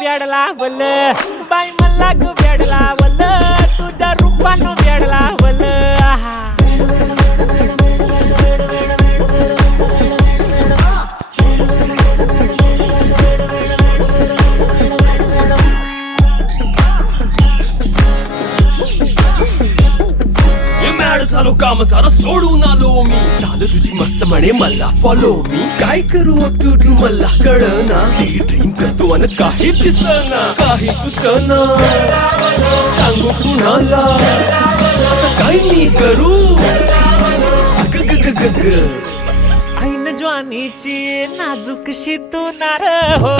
वेडला वल बाई मला ग वेडला वल तुझ्या रूपानं वेडला वल झालो काम सारा सोडून आलो मी चाल तुझी मस्त म्हणे मला फॉलो मी काय करू तू मला कळना ड्रीम करतो आणि काही दिसना काही सुचना सांगू कुणाला आता काय मी करू ऐन ज्वानीची नाजूकशी तू नार हो